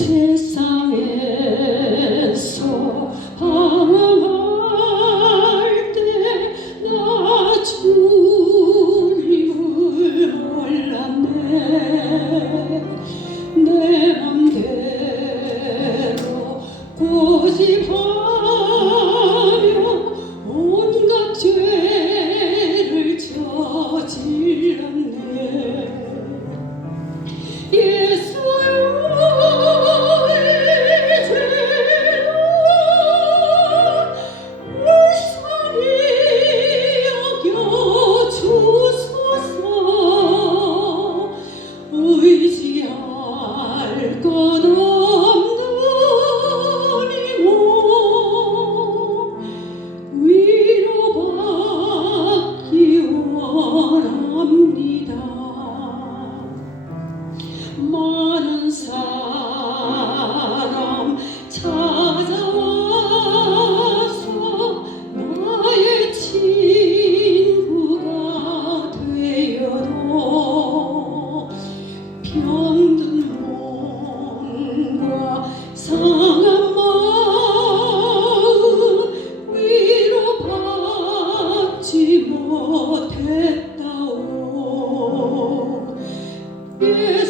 세상에서 방황할 때나 주님을 몰랐네 내 맘대로 고집하며 온갖 죄를 저질렀네. more. Yes.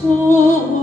そ。